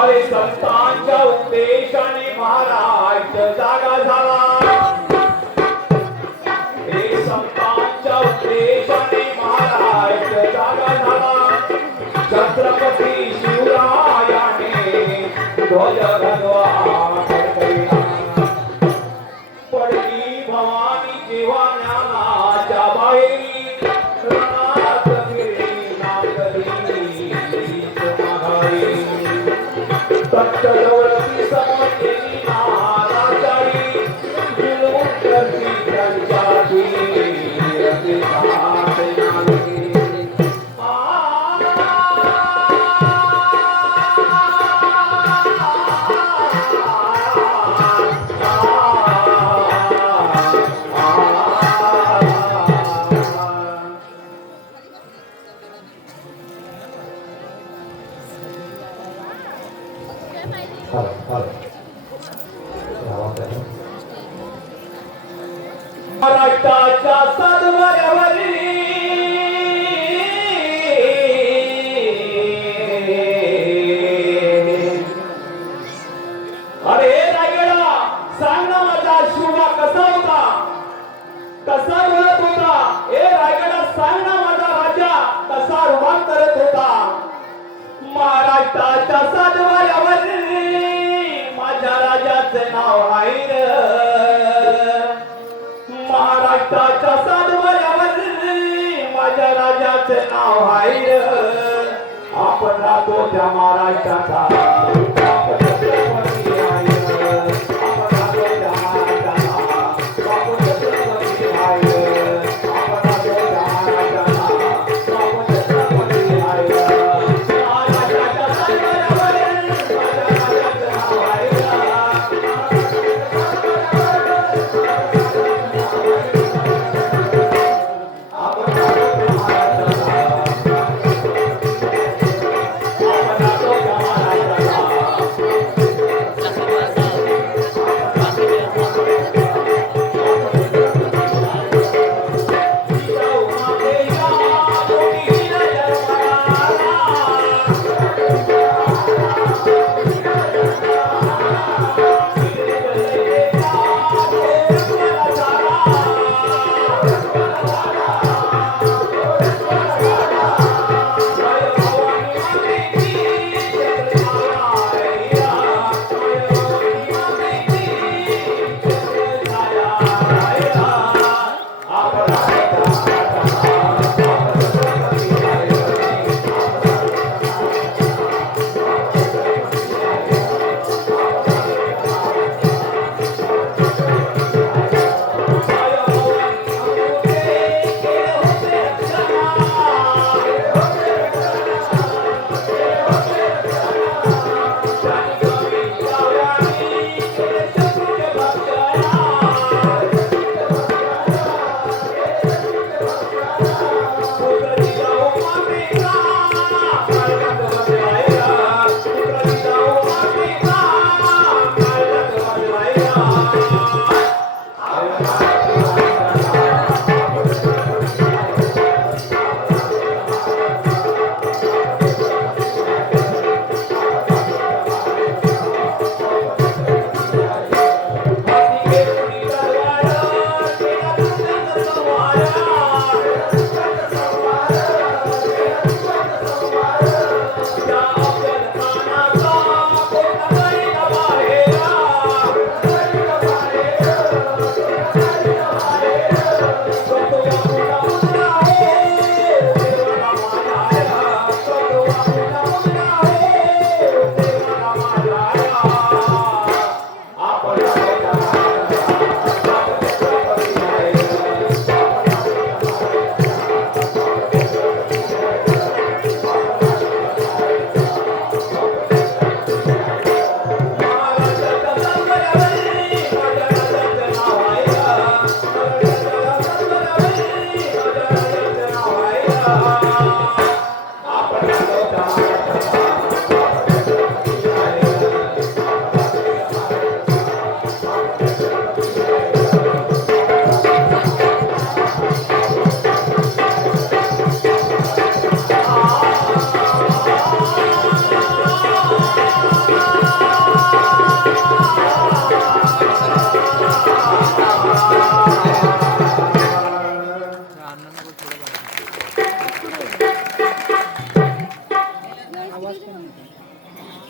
अरे संतांच्या उपदेशाने महाराज जागा झाला. हे संतांच्या उपदेशाने महाराज जागा झाला. छत्रपती शिवरायाने ध्वज भगवा फडकविला. पडली भवानी जेव्हा ज्ञानाच्या बाहेरी रणात फिरली नागरी माघारी. तत्जवळती समजलेली नाराजाई जुलूम करती त्यांच्याची रती हात नागे. महाराष्ट्राच्या सदवऱ्यावरी अरे रायगडा सांग ना माझा शिवबा कसा होता, कसा बोलत होता. ए रायगडा सांग ना माझा राजा कसा रुबाब करत होता. महाराष्ट्राच्या सदवऱ्यावरी माझ्या राजाचे नाव आहे रे. महाराष्ट्राच्या सदवऱ्यावर माझ्या राजाचे नाव आहे. आपण राहतो त्या महाराष्ट्राचा आवाज पण येतो.